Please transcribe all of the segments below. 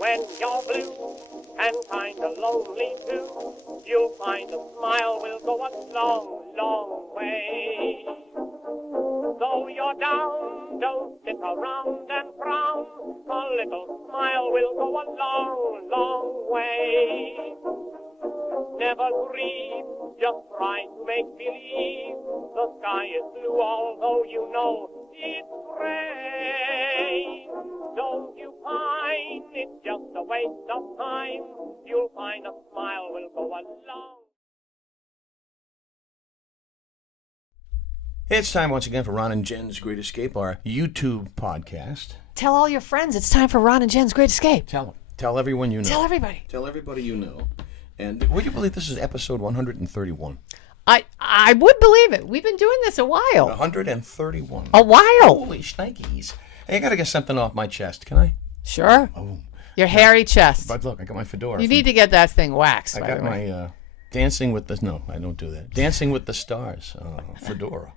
When you're blue and kinda lonely too, you'll find a smile will go a long, long way. Though you're down, don't sit around and frown. A little smile will go a long, long way. Never grieve, just try to make believe the sky is blue, although you know it's gray. Don't you pine, it's just a waste of time. You'll find a smile will go a long. It's time once again for Ron and Jen's Great Escape, our YouTube podcast. Tell all your friends it's time for Ron and Jen's Great Escape. Tell them. Tell everyone you know. Tell everybody. Tell everybody you know. And would you believe this is episode 131? I would believe it. We've been doing this a while. 131. A while. Holy shnikes. Hey, I got to get something off my chest. Can I? Sure. Oh. Your hairy chest. But look, I got my fedora. You need to get that thing waxed. I got my Dancing with the... No, I don't do that. Dancing with the Stars fedora.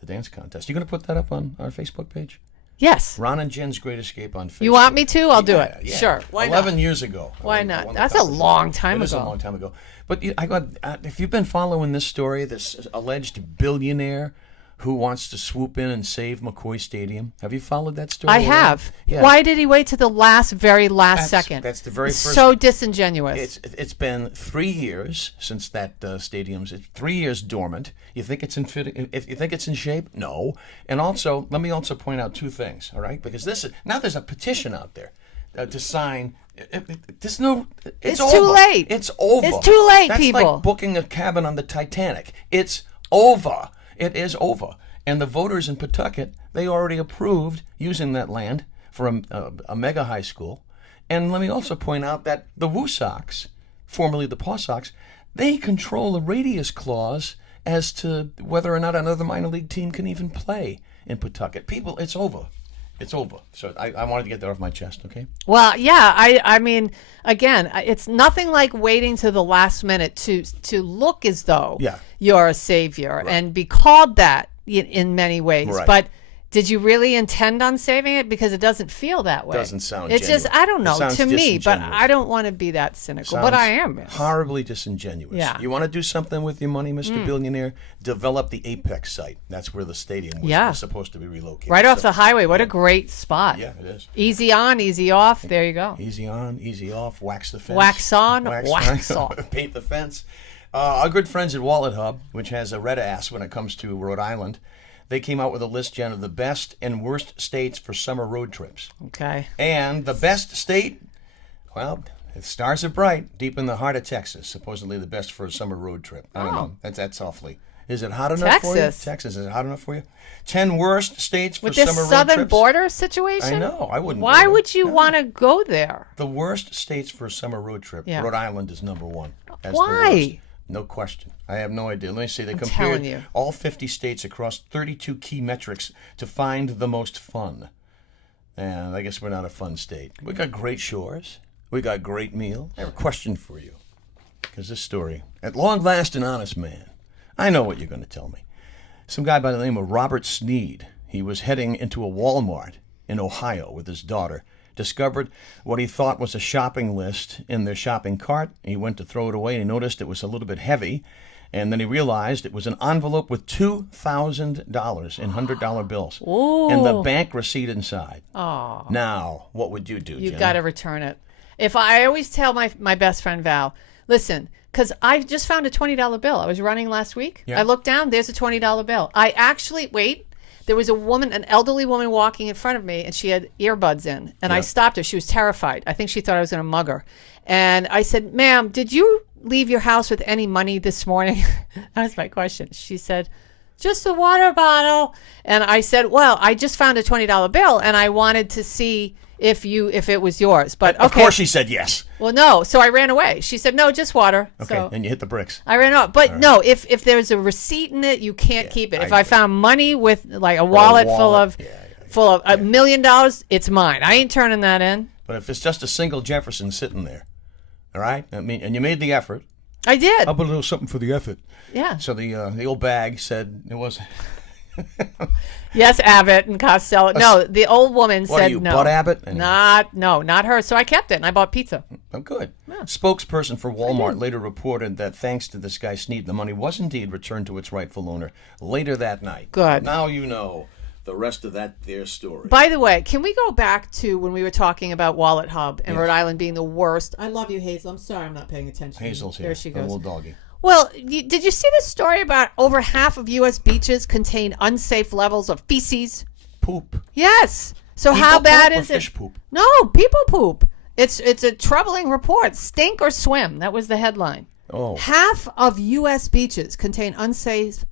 The dance contest. You going to put that up on our Facebook page? Yes. Ron and Jen's Great Escape on Facebook. You want me to? I'll do it. Yeah. Sure. Why 11 not? years ago. Why not? That's a long time ago. It is a long time ago. But I got. If you've been following this story, this alleged billionaire who wants to swoop in and save McCoy Stadium, have you followed that story? I have. Yeah. Why did he wait to the very last second? That's the very first. So disingenuous. It's been 3 years since that stadium's. It's 3 years dormant. You think it's in if you think it's in shape? No. And also, let me also point out two things. All right, because now there's a petition out there to sign. There's no. It's over. Too late. It's over. It's too late, That's people. like booking a cabin on the Titanic. It's over. It is over. And the voters in Pawtucket, they already approved using that land for a mega high school. And let me also point out that the Woo Sox, formerly the Paw Sox, they control the radius clause as to whether or not another minor league team can even play in Pawtucket. People, it's over. It's over. So I wanted to get that off my chest, okay? Well, yeah. I mean, again, it's nothing like waiting to the last minute to look as though you're a savior and be called that in many ways. Right. But did you really intend on saving it? Because it doesn't feel that way. Doesn't sound It's genuine. just, I don't know, to me, but disingenuous. I don't want to be that cynical. Sounds but I am. horribly disingenuous. Yeah. You want to do something with your money, Mr. Billionaire? Develop the Apex site. That's where the stadium was supposed to be relocated. Right off the highway. What a great spot. Yeah, it is. Easy on, easy off. There you go. Easy on, easy off. Wax the fence. Wax on, wax off. Paint the fence. Our good friends at Wallet Hub, which has a red ass when it comes to Rhode Island, they came out with a list, Jen, of the best and worst states for summer road trips. Okay. And the best state, well, the stars are bright, deep in the heart of Texas. Supposedly the best for a summer road trip. I don't know. That's awfully. Is it hot enough for you? Texas, is it hot enough for you? 10 worst states for With summer this road southern trips. border situation? I know. I wouldn't. Why would you want to go there? The worst states for a summer road trip. Yeah. Rhode Island is number one. That's Why? The worst. No question. I have no idea. Let me see. They compared all 50 states across 32 key metrics to find the most fun. And I guess we're not a fun state. We got great shores. We got great meals. I have a question for you. Because this story, at long last an honest man. I know what you're going to tell me. Some guy by the name of Robert Sneed. He was heading into a Walmart in Ohio with his daughter. Discovered what he thought was a shopping list in their shopping cart. He went to throw it away and he noticed it was a little bit heavy. And then he realized it was an envelope with $2,000 in $100 bills. Ooh. And the bank receipt inside. Oh. Now, what would you do, You've Jen? got to return it. If I always tell my best friend Val, listen, because I just found a $20 bill. I was running last week. Yeah. I looked down, there's a $20 bill. I actually, there was a woman, an elderly woman walking in front of me, and she had earbuds in. And I stopped her. She was terrified. I think she thought I was going to mug her. And I said, ma'am, did you leave your house with any money this morning? That was my question. She said, just a water bottle. And I said, well, I just found a $20 bill, and I wanted to see if it was yours. But okay. Of course she said yes. Well, no. So I ran away. She said, no, just water. Okay, So and you hit the bricks. I ran out. But no, if there's a receipt in it, you can't keep it. If I found money with like a wallet full of $1 million, it's mine. I ain't turning that in. But if it's just a single Jefferson sitting there, all right? I mean, and you made the effort. I did. I'll put a little something for the effort. Yeah. So the old bag said it was Yes, Abbott and Costello. No, the old woman What said are you, no. Bud Abbott? Anyway. Not her. So I kept it and I bought pizza. Oh, good. Yeah. Spokesperson for Walmart later reported that thanks to this guy Sneed, the money was indeed returned to its rightful owner later that night. Good. Now you know the rest of their story. By the way, can we go back to when we were talking about Wallet Hub and Rhode Island being the worst? I love you, Hazel. I'm sorry I'm not paying attention. Hazel's here. There she goes. The little doggy. Well, did you see this story about over half of U.S. beaches contain unsafe levels of feces? Poop. Yes. So People how bad poop or is it? fish poop? No, people poop. It's a troubling report. Stink or swim. That was the headline. Oh. Half of U.S. beaches contain unsafe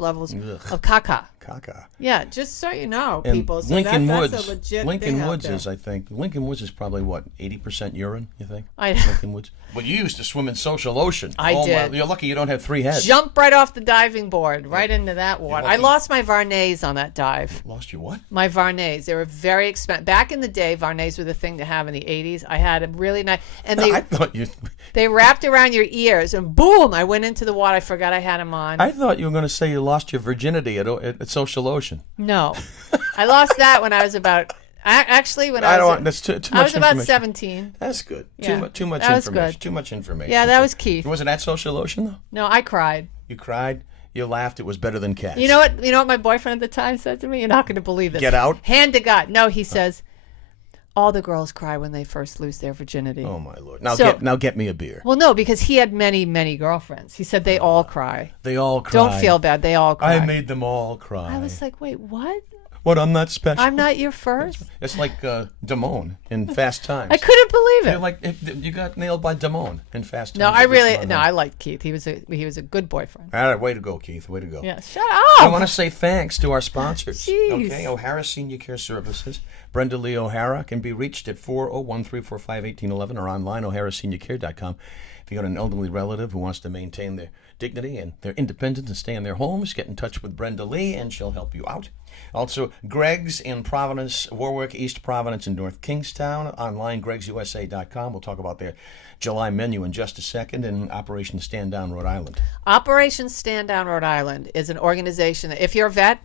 levels of caca. Caca. Yeah, just so you know, And people. So Lincoln that's Woods. a legit Lincoln thing out Woods there. is, I think. Lincoln Woods is probably what 80% urine. You think? I Lincoln Woods. But you used to swim in Social Ocean. I did. You're lucky you don't have 3 heads. Jump right off the diving board, right into that water. I lucky. lost my Varnays on that dive. Lost your what? My Varnays. They were very expensive. Back in the day, Varnays were the thing to have in the 80s. I had a really nice, and I thought you. they wrapped around your ears, and boom, I went into the water. I forgot I had them on. I thought you were going to say you lost your virginity at Social Ocean. No, I lost that when I was about. Actually, when I I don't was, want. That's too much. I was about information. 17. That's good. Yeah. Too much That was information. good. Too much information. Yeah, that was Keith. Was it at Social Ocean though? No, I cried. You cried. You laughed. It was better than cats. You know what? You know what my boyfriend at the time said to me? You're not going to believe this. Get out. Hand to God. No, he says, all the girls cry when they first lose their virginity. Oh my Lord! Now So- get me a beer. Well, no, because he had many girlfriends. He said they all cry. They all cry. Don't feel bad. They all cry. I made them all cry. I was like, wait, what? What? I'm not special. I'm not your first? It's like Damone in Fast Times. I couldn't believe You're it. like you got nailed by Damone in Fast Times. No, I at really, Richmond. no, I liked Keith. He was a good boyfriend. All right, way to go, Keith. Way to go. Yeah, shut I up. want to say thanks to our sponsors. Jeez. Okay, O'Hara Senior Care Services. Brenda Lee O'Hara can be reached at 401-345-1811 or online, o'haraseniorcare.com. If you got an elderly relative who wants to maintain their dignity and their independence and stay in their homes, get in touch with Brenda Lee and she'll help you out. Also, Greg's in Providence, Warwick, East Providence, and North Kingstown. Online, gregsusa.com. We'll talk about their July menu in just a second. And Operation Stand Down Rhode Island. Operation Stand Down Rhode Island is an organization that if you're a vet,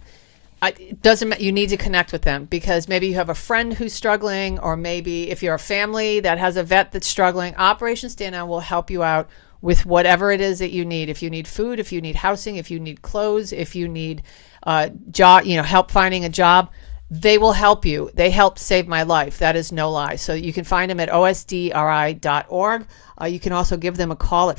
it doesn't. You need to connect with them because maybe you have a friend who's struggling, or maybe if you're a family that has a vet that's struggling. Operation Stand Down will help you out with whatever it is that you need. If you need food, if you need housing, if you need clothes, if you need job, help finding a job, they will help you. They helped save my life. That is no lie. So you can find them at osdri.org. You can also give them a call at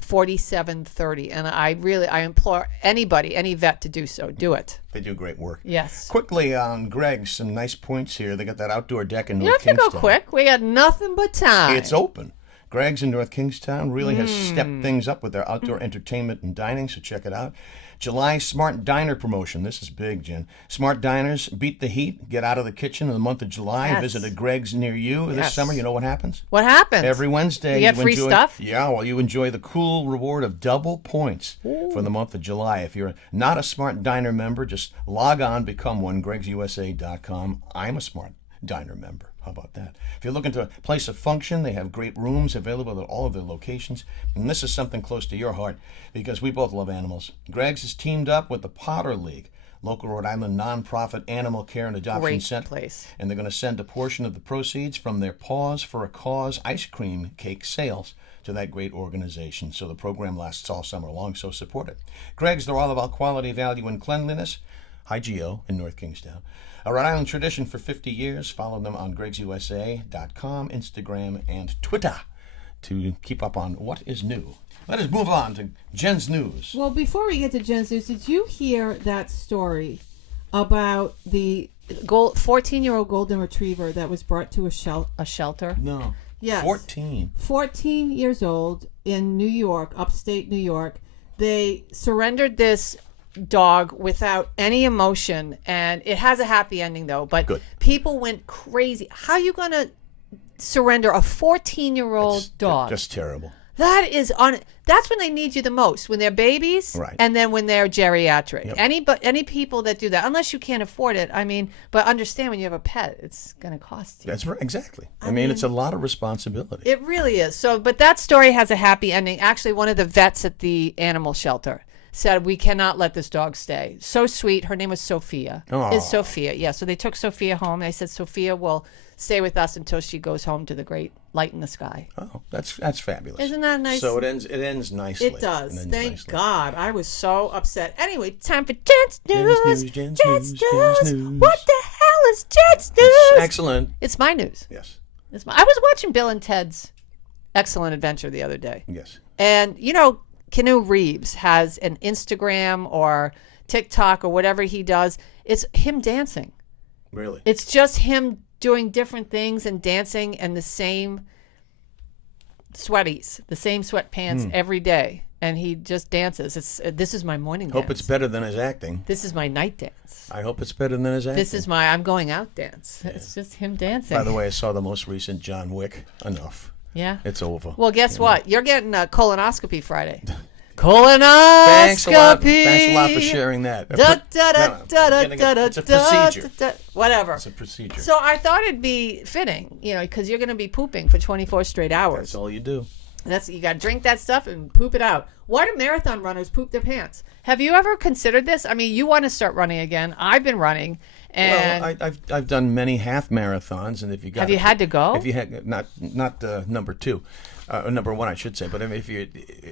401-383-4730. And I implore anybody, any vet to do so. Do it. They do great work. Yes. Quickly on Greg's, some nice points here. They got that outdoor deck in You North don't have to Kingstown. go quick. We got nothing but time. It's open. Greg's in North Kingstown really has stepped things up with their outdoor entertainment and dining, so check it out. July Smart Diner promotion. This is big, Jen. Smart Diners, beat the heat, get out of the kitchen in the month of July. Yes. Visit a Greg's near you this Yes. summer. You know what happens? What happens? Every Wednesday. You get free enjoy, stuff? Yeah, well, you enjoy the cool reward of double points for the month of July. If you're not a Smart Diner member, just log on, become one, gregsusa.com. I'm a Smart Diner member. How about that? If you're looking to place a function, they have great rooms available at all of their locations. And this is something close to your heart because we both love animals. Greg's has teamed up with the Potter League, local Rhode Island nonprofit animal care and adoption Great center. place. And they're going to send a portion of the proceeds from their Paws for a Cause ice cream cake sales to that great organization. So the program lasts all summer long, so support it. Greg's, they're all about quality, value, and cleanliness. Hi-Geo in North Kingstown. A Rhode Island tradition for 50 years. Follow them on gregsusa.com, Instagram, and Twitter to keep up on what is new. Let us move on to Jen's news. Well, before we get to Jen's news, did you hear that story about the 14-year-old golden retriever that was brought to a shelter? No. Yes. 14. 14 years old in New York, upstate New York. They surrendered this dog without any emotion, and it has a happy ending though, but Good. People went crazy. How are you going to surrender a 14-year-old dog? Just terrible. That is that's when they need you the most, when they're babies, Right. and then when they're geriatric. Yep. Any people that do that, unless you can't afford it, but understand when you have a pet, it's going to cost you. That's right, exactly. I mean, it's a lot of responsibility. It really is. So, but that story has a happy ending. Actually, one of the vets at the animal shelter said, we cannot let this dog stay. So sweet. Her name was Sophia. Oh. Is Sophia. Yeah. So they took Sophia home. They said, Sophia will stay with us until she goes home to the great light in the sky. Oh, that's fabulous. Isn't that nice? So it ends nicely. It does. It ends Thank nicely. God. I was so upset. Anyway, time for Jen's News. Jen's Jen's News. News. What the hell is Jen's News? Excellent. It's my news. Yes. I was watching Bill and Ted's Excellent Adventure the other day. Yes. And, Keanu Reeves has an Instagram or TikTok or whatever he does. It's him dancing. Really? It's just him doing different things and dancing and the same sweaties, the same sweatpants every day. And he just dances. This is my morning dance. Hope it's better than his acting. This is my night dance. I hope it's better than his acting. This is my I'm going out dance. Yeah. It's just him dancing. By the way, I saw the most recent John Wick. Enough. Yeah. It's over. Well, guess what? You're getting a colonoscopy Friday. Colonoscopy. Thanks a lot for sharing that. It's a procedure. Whatever. It's a procedure. So I thought it'd be fitting, because you're going to be pooping for 24 straight hours. That's all you do. You got to drink that stuff and poop it out. Why do marathon runners poop their pants? Have you ever considered this? I mean, you want to start running again. I've been running. And well, I've done many half marathons, and if you got have you had to go? If you had not number 2, or number 1, I should say. But I mean,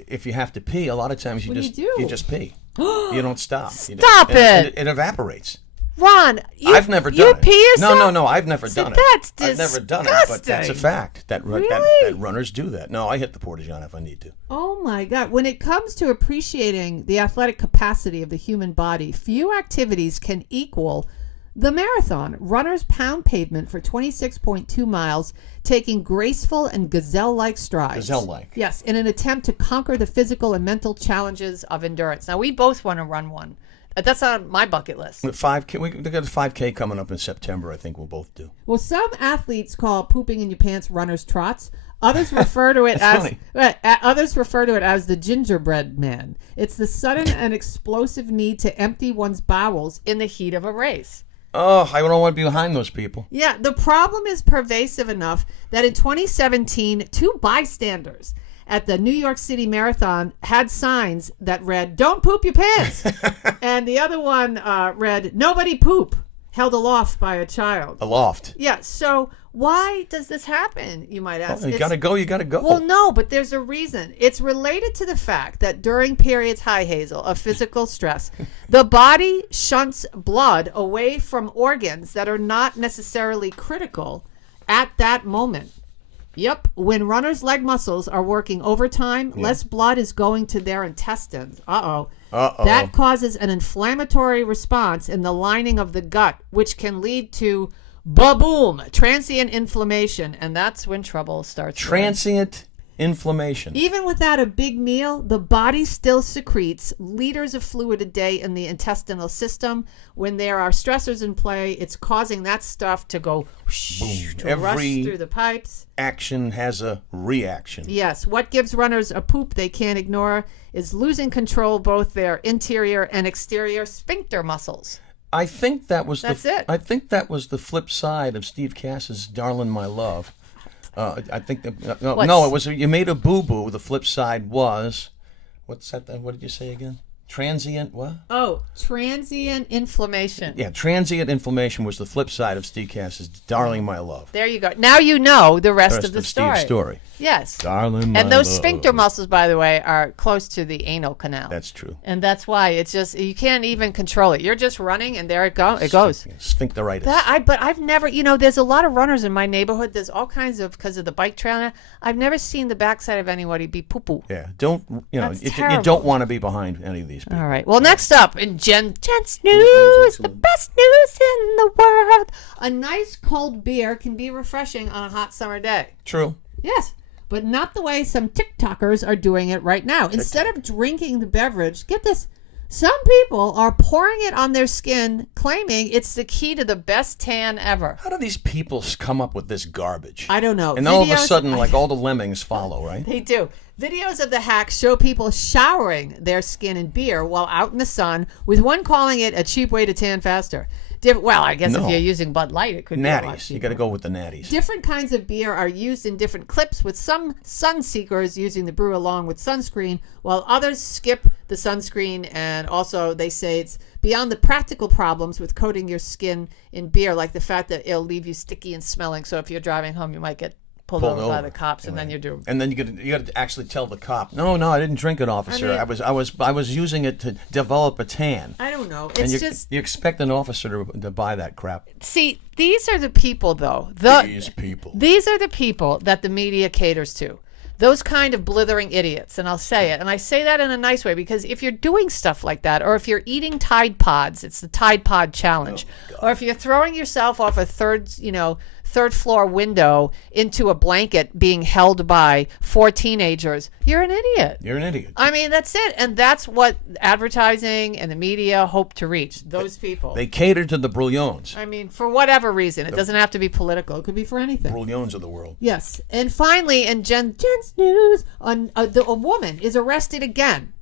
if you have to pee, a lot of times you just pee. You don't stop. Stop it! It evaporates. Ron, I've never done it. You pee yourself? No, I've never done it. That's disgusting. I've never done it, but that's a fact. That runners do that. No, I hit the porta-john if I need to. Oh my God. When it comes to appreciating the athletic capacity of the human body, few activities can equal the marathon. Runners pound pavement for 26.2 miles, taking graceful and gazelle-like strides. Gazelle-like. Yes, in an attempt to conquer the physical and mental challenges of endurance. Now, we both want to run one. That's on my bucket list. 5K, we got a 5K coming up in September. I think we'll both do. Well, some athletes call pooping in your pants runner's trots. Others refer to it as the gingerbread man. It's the sudden and explosive need to empty one's bowels in the heat of a race. Oh, I don't want to be behind those people. Yeah, the problem is pervasive enough that in 2017, 2 bystanders at the New York City Marathon had signs that read, "Don't poop your pants." And the other one read, "Nobody poop," held aloft by a child. Aloft. Yeah, so why does this happen, you might ask? Well, you got to go. Well, no, but there's a reason. It's related to the fact that during periods, hi Hazel, of physical stress, the body shunts blood away from organs that are not necessarily critical at that moment. Yep. When runners' leg muscles are working overtime, less blood is going to their intestines. Uh-oh. That causes an inflammatory response in the lining of the gut, which can lead to ba-boom, transient inflammation. And that's when trouble starts. Transient inflammation. Even without a big meal, the body still secretes liters of fluid a day in the intestinal system. When there are stressors in play, it's causing that stuff to go whoosh, to rush through the pipes. Action has a reaction. Yes. What gives runners a poop they can't ignore is losing control both their interior and exterior sphincter muscles. I think that was it. I think that was the flip side of Steve Cass's "Darling My Love." I think that it was you made a boo boo. The flip side was, what's that? What did you say again? Transient what? Oh, transient inflammation. Yeah, transient inflammation was the flip side of Steve Cass's "Darling My Love." There you go. Now you know the rest of the story. Steve's story. Yes. Darling my And those love. sphincter muscles, by the way, are close to the anal canal. That's true. And that's why it's just, you can't even control it. You're just running and there it goes. Sphincteritis. But I've never, there's a lot of runners in my neighborhood. There's all kinds of, because of the bike trail now. I've never seen the backside of anybody be poo-poo. Yeah. Terrible. You don't want to be behind any of these people. All right. Well, next up in Jen's News, the best news in the world. A nice cold beer can be refreshing on a hot summer day. True. Yes. But not the way some TikTokers are doing it right now. Instead of drinking the beverage, get this, some people are pouring it on their skin, claiming it's the key to the best tan ever. How do these people come up with this garbage? I don't know. And all of a sudden, all the lemmings follow, right? They do. Videos of the hack show people showering their skin in beer while out in the sun, with one calling it a cheap way to tan faster. Well, I guess if you're using Bud Light, it could be a lot Natties. cheaper. You got to go with the natties. Different kinds of beer are used in different clips, with some sun seekers using the brew along with sunscreen, while others skip the sunscreen. And also, they say it's beyond the practical problems with coating your skin in beer, like the fact that it'll leave you sticky and smelling. So if you're driving home, you might get pulled over by the cops, and then you're doomed. And then you got to actually tell the cop, no, I didn't drink it, officer. I was using it to develop a tan. I don't know. You expect an officer to buy that crap. See, these are the people, though. These are the people that the media caters to. Those kind of blithering idiots, and I'll say it. And I say that in a nice way, because if you're doing stuff like that, or if you're eating Tide Pods, it's the Tide Pod Challenge, or if you're throwing yourself off a third floor window into a blanket being held by 4 teenagers, you're an idiot. You're an idiot. I mean, that's it. And that's what advertising and the media hope to reach, those people. They cater to the brouillons. I mean, for whatever reason. It doesn't have to be political. It could be for anything. Brouillons of the world. Yes. And finally, in Jen's news, a woman is arrested again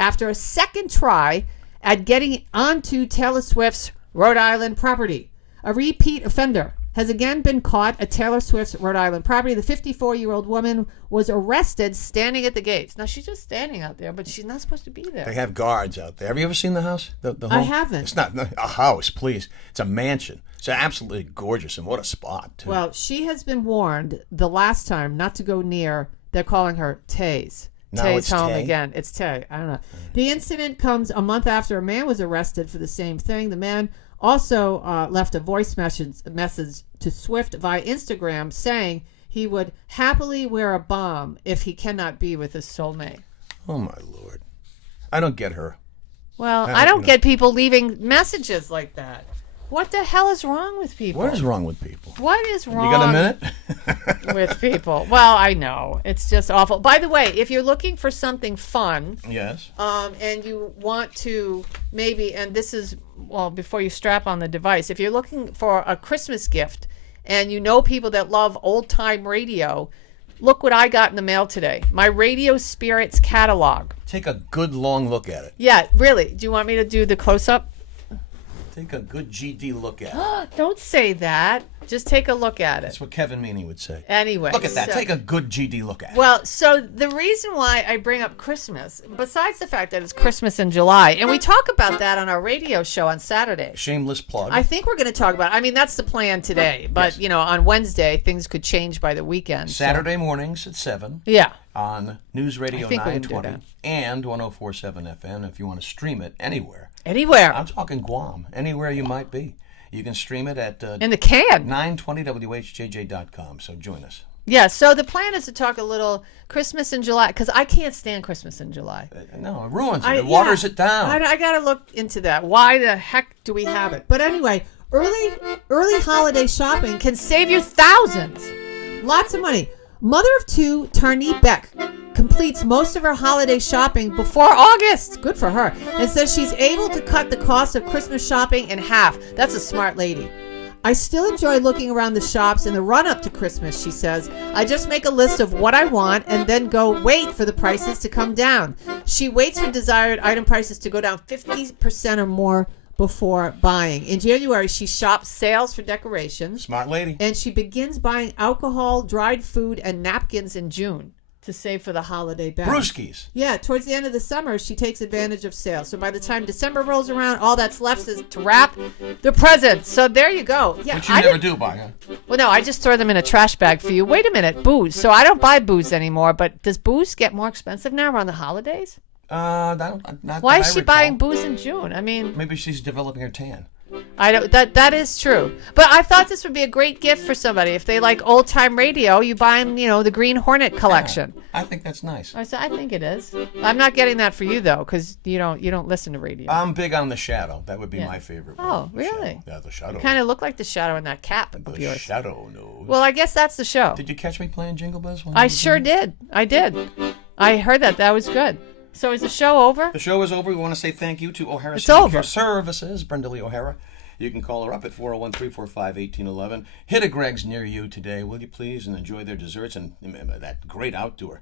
after a second try at getting onto Taylor Swift's Rhode Island property. A repeat offender has again been caught at Taylor Swift's Rhode Island property. The 54-year-old woman was arrested standing at the gates. Now, she's just standing out there, but she's not supposed to be there. They have guards out there. Have you ever seen the house? The home? I haven't. It's not a house, please. It's a mansion. It's absolutely gorgeous, and what a spot, too. Well, she has been warned the last time not to go near. They're calling her Tay's. Tay's home again. It's Tay. I don't know. The incident comes a month after a man was arrested for the same thing. The man also left a voice message to Swift via Instagram saying he would happily wear a bomb if he cannot be with his soulmate. Oh, my Lord. I don't get her. Well, I don't get people leaving messages like that. What the hell is wrong with people? What is wrong with people? What is wrong? You got a minute? with people? Well, I know. It's just awful. By the way, if you're looking for something fun, yes, and you want to maybe, and this is, well, before you strap on the device, if you're looking for a Christmas gift and you know people that love old-time radio, look what I got in the mail today. My Radio Spirits catalog. Take a good long look at it. Yeah, really. Do you want me to do the close-up? Take a good GD look at it. Don't say that. Just take a look at it. That's what Kevin Meaney would say. Anyway. Look at that. Take a good GD look at it. Well, so the reason why I bring up Christmas, besides the fact that it's Christmas in July, and we talk about that on our radio show on Saturday. Shameless plug. I think we're going to talk about it. I mean, that's the plan today. But, yes. On Wednesday, things could change by the weekend. Saturday mornings at 7. Yeah. On News Radio 920 and 104.7 FM if you want to stream it anywhere. Anywhere. I'm talking Guam. Anywhere you might be. You can stream it at in the can 920whjj.com. So join us. Yeah, so the plan is to talk a little Christmas in July, because I can't stand Christmas in July. No, it ruins it. It waters it down. I got to look into that. Why the heck do we have it? But anyway, early holiday shopping can save you thousands. Lots of money. Mother of 2, Tarnee Beck, completes most of her holiday shopping before August. Good for her. And says she's able to cut the cost of Christmas shopping in half. That's a smart lady. I still enjoy looking around the shops in the run-up to Christmas, she says. I just make a list of what I want and then go wait for the prices to come down. She waits for desired item prices to go down 50% or more before buying. In January, she shops sales for decorations. Smart lady. And she begins buying alcohol, dried food, and napkins in June to save for the holiday bag. Brewskis. Yeah, towards the end of the summer, she takes advantage of sales. So by the time December rolls around, all that's left is to wrap the presents. So there you go. Yeah, which you never do buy, huh? Well, no, I just throw them in a trash bag for you. Wait a minute, booze. So I don't buy booze anymore, but does booze get more expensive now around the holidays? Why is she buying booze in June? I mean, maybe she's developing her tan. I don't. That is true. But I thought this would be a great gift for somebody if they like old time radio. You buy them, the Green Hornet collection. Yeah, I think that's nice. I think it is. I'm not getting that for you though, because you don't listen to radio. I'm big on the Shadow. That would be my favorite. Oh, really? Yeah, the Shadow. You kind of look like the Shadow in that cap of yours. The Shadow knows. Well, I guess that's the show. Did you catch me playing Jingle Bells? I sure did. I did. I heard that. That was good. So is the show over? The show is over. We want to say thank you to O'Hara Care Services, Brenda Lee O'Hara. You can call her up at 401-345-1811. Hit a Greg's near you today, will you please, and enjoy their desserts and that great outdoor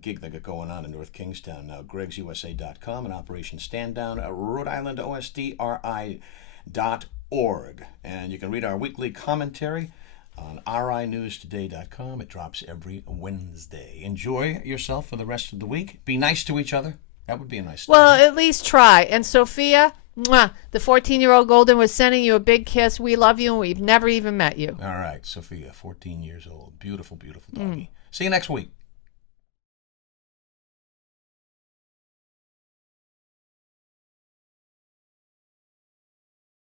gig they got going on in North Kingstown. Now, Greg'sUSA.com and Operation Stand Down, Rhode Island OSDRI.org. And you can read our weekly commentary on rinewstoday.com. It drops every Wednesday. Enjoy yourself for the rest of the week. Be nice to each other. That would be a nice thing. Well, at least try. And Sophia, mwah, the 14-year-old Golden was sending you a big kiss. We love you, and we've never even met you. All right, Sophia, 14 years old. Beautiful, beautiful doggy. See you next week.